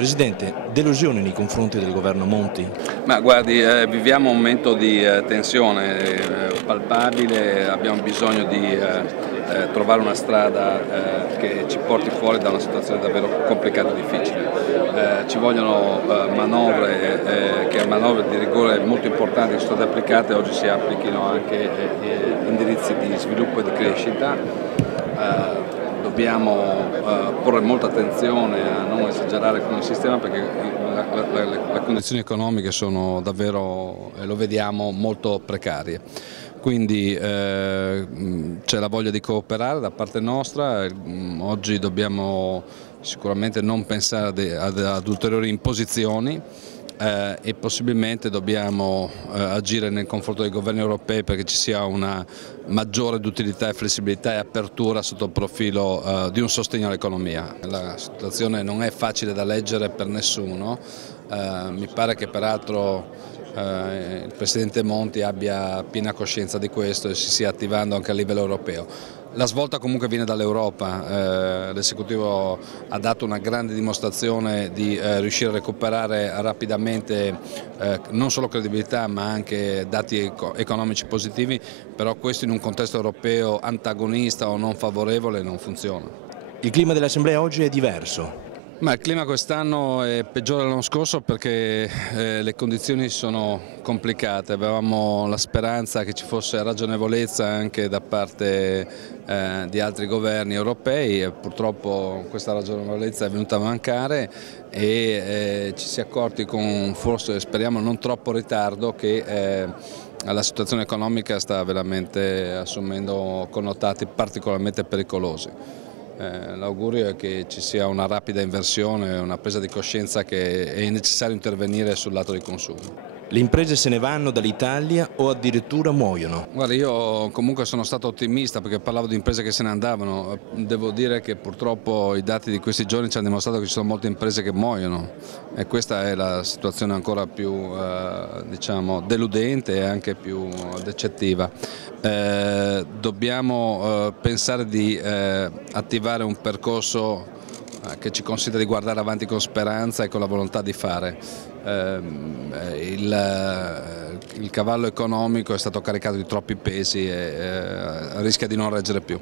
Presidente, delusione nei confronti del governo Monti? Ma guardi, viviamo un momento di tensione palpabile, abbiamo bisogno di trovare una strada che ci porti fuori da una situazione davvero complicata e difficile. Ci vogliono manovre di rigore molto importanti che sono state applicate, oggi si applichino anche indirizzi di sviluppo e di crescita. Dobbiamo porre molta attenzione a non esagerare con il sistema perché le condizioni economiche sono davvero, lo vediamo, molto precarie. Quindi c'è la voglia di cooperare da parte nostra, oggi dobbiamo sicuramente non pensare ad ulteriori imposizioni. E possibilmente dobbiamo agire nel confronto dei governi europei perché ci sia una maggiore utilità e flessibilità e apertura sotto il profilo di un sostegno all'economia. La situazione non è facile da leggere per nessuno, mi pare che peraltro il Presidente Monti abbia piena coscienza di questo e si stia attivando anche a livello europeo. La svolta comunque viene dall'Europa, l'esecutivo ha dato una grande dimostrazione di riuscire a recuperare rapidamente non solo credibilità ma anche dati economici positivi, però questo in un contesto europeo antagonista o non favorevole non funziona. Il clima dell'Assemblea oggi è diverso. Ma il clima quest'anno è peggiore dell'anno scorso perché le condizioni sono complicate, avevamo la speranza che ci fosse ragionevolezza anche da parte di altri governi europei e purtroppo questa ragionevolezza è venuta a mancare e ci si è accorti con forse speriamo non troppo ritardo che la situazione economica sta veramente assumendo connotati particolarmente pericolosi. L'augurio è che ci sia una rapida inversione, una presa di coscienza che è necessario intervenire sul lato dei consumi. Le imprese se ne vanno dall'Italia o addirittura muoiono? Guarda, io comunque sono stato ottimista perché parlavo di imprese che se ne andavano, devo dire che purtroppo i dati di questi giorni ci hanno dimostrato che ci sono molte imprese che muoiono e questa è la situazione ancora più diciamo, deludente e anche più decettiva. Dobbiamo pensare di attivare un percorso che ci consente di guardare avanti con speranza e con la volontà di fare. Il cavallo economico è stato caricato di troppi pesi e rischia di non reggere più.